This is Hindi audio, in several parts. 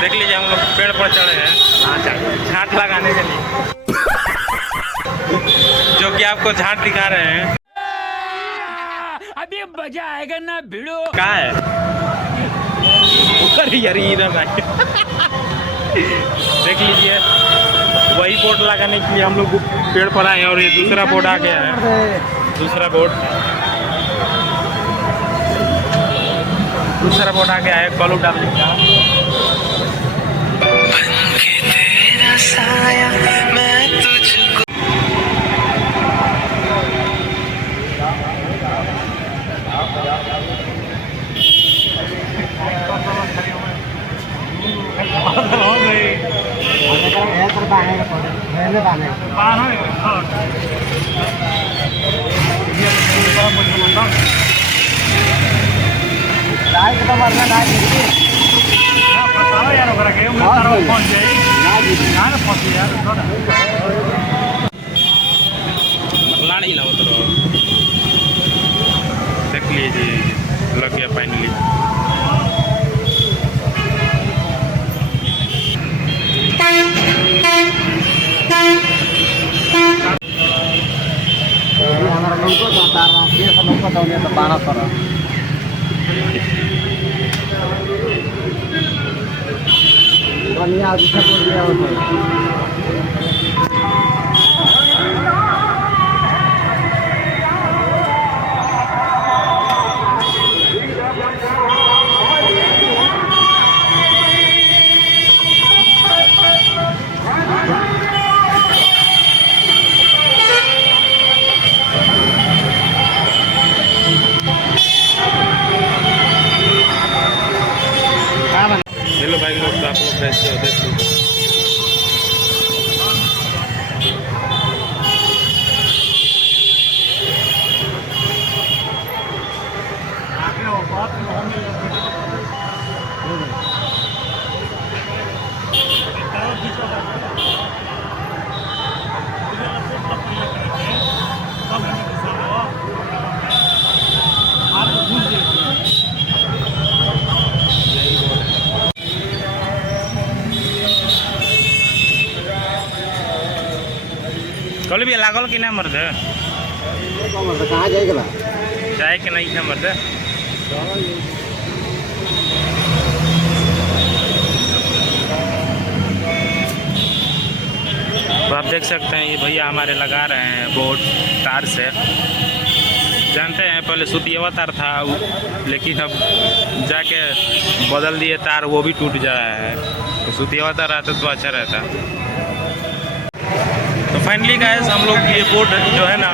देख लीजिए हम लोग पेड़ पर चढ़े हैं झाट लगाने के लिए, जो कि आपको झाट दिखा रहे हैं। अभी मजा आएगा ना भिड़ो। कहाँ है यार भाई देख लीजिए वही बोर्ड लगाने के लिए हम लोग पेड़ पर आए हैं और ये दूसरा बोर्ड आ गया है। दूसरा बोर्ड आ गया है कॉलू डार्लिंग का। देख लीजिए लग गया फाइनली। हेलो भाई लोग, तो आप लोग कैसे हो देख लो। कल भी लागल कि ना मर्द कहाँ जाएगा जाए कि नहीं था मर्द। तो आप देख सकते हैं ये भैया हमारे लगा रहे हैं बोर्ड तार से। जानते हैं पहले सुतियावा तार था, लेकिन अब जाके बदल दिए तार, वो भी टूट जा रहा है। तो सुतियावा तार आता तो अच्छा रहता। तो फाइनली गाइस हम लोग ये बोर्ड जो है ना,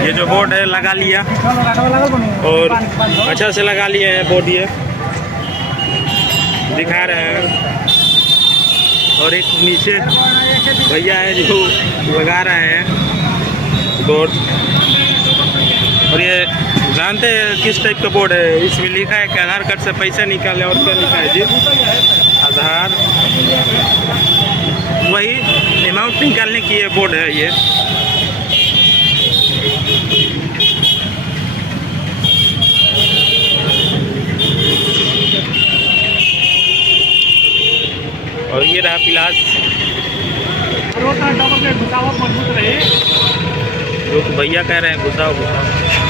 ये जो बोर्ड है लगा लिया और अच्छा से लगा लिए हैं बोर्ड, ये दिखा रहे हैं। और एक नीचे भैया है जो लगा रहे हैं बोर्ड। और ये जानते हैं किस टाइप का बोर्ड है? इसमें लिखा है कि आधार कार्ड से पैसा निकाले। और क्या लिखा है जी? आधार, वही अमाउंट निकालने की ये बोर्ड है ये। और ये रहा पिलास, जो भैया कह रहे हैं घुसाओ घुसाओ।